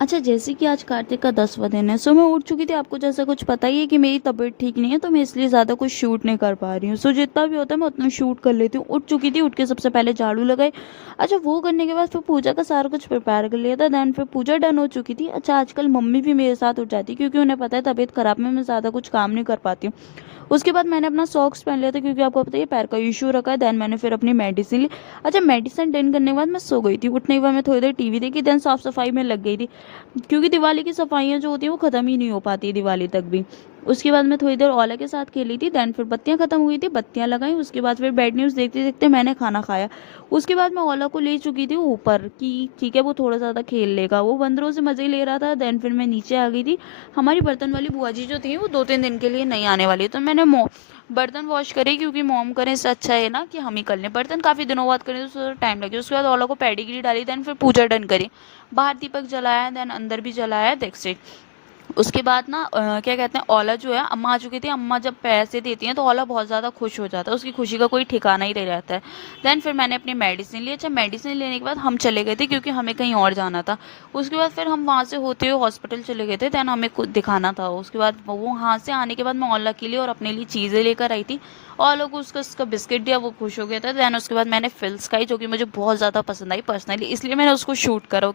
अच्छा, जैसे कि आज कार्तिक का 10वाँ दिन है, सो मैं उठ चुकी थी। आपको जैसा कुछ पता ही है कि मेरी तबीयत ठीक नहीं है, तो मैं इसलिए ज़्यादा कुछ शूट नहीं कर पा रही हूँ। सो जितना भी होता है मैं उतना शूट कर लेती हूँ। उठ चुकी थी, उठ के सबसे पहले झाड़ू लगाई। अच्छा, वो करने के बाद फिर पूजा का सारा कुछ प्रिपेयर कर लिया था, देन फिर पूजा डन हो चुकी थी। अच्छा, आजकल मम्मी भी मेरे साथ उठ जाती है क्योंकि उन्हें पता है तबीयत खराब में मैं ज़्यादा कुछ काम नहीं कर पाती हूँ। उसके बाद मैंने अपना सॉक्स पहन लिया था क्योंकि आपको पता है पैर का इशू रखा है। देन मैंने फिर अपनी मेडिसिन ली। अच्छा, मेडिसिन डन करने के बाद मैं सो गई थी। उठने के बाद मैं थोड़ी देर टीवी देखी, देन साफ सफाई में लग गई थी क्योंकि दिवाली की सफाइयाँ जो होती हैं वो ख़त्म ही नहीं हो पाती है दिवाली तक भी। उसके बाद मैं थोड़ी देर ओला के साथ खेली थी, देन फिर बत्तियाँ ख़त्म हुई थी, बत्तियाँ लगाई। उसके बाद फिर बैड न्यूज़ देखते-देखते मैंने खाना खाया। उसके बाद मैं ओला को ले चुकी थी ऊपर कि ठीक है वो थोड़ा ज़्यादा खेल लेगा, वो बंदरों से मज़े ले रहा था। देन फिर मैं नीचे आ गई थी। हमारी बर्तन वाली बुआ जी जो थी वो 2-3 दिन के लिए नहीं आने वाली, तो मैंने बर्तन वॉश करे क्योंकि मॉम करें इससे अच्छा है ना कि हम ही कर लें। बर्तन काफ़ी दिनों बाद करें तो थोड़ा टाइम लगे। उसके बाद ओला को पेडिग्री डाली, देन फिर पूजा डन करी। बाहर दीपक जलाया, देन अंदर भी जलाया, दैट्स इट। उसके बाद ना क्या कहते हैं, ओला जो है अम्मा आ चुकी थी। अम्मा जब पैसे देती हैं तो ओला बहुत ज़्यादा खुश हो जाता है, उसकी खुशी का कोई ठिकाना ही नहीं रहता है। देन फिर मैंने अपनी मेडिसिन ली। अच्छा, मेडिसिन लेने के बाद हम चले गए थे क्योंकि हमें कहीं और जाना था। उसके बाद फिर हम वहाँ से होते हुए हॉस्पिटल चले गए थे, देन हमें कुछ दिखाना था। उसके बाद वो वहाँ से आने के बाद मैं ओला के लिए और अपने लिए चीज़ें लेकर आई थी। ओला को उसका बिस्किट दिया, वो खुश हो गया था। देन उसके बाद मैंने फिल्स खाई जो कि मुझे बहुत ज़्यादा पसंद आई पर्सनली, इसलिए मैंने उसको शूट करा।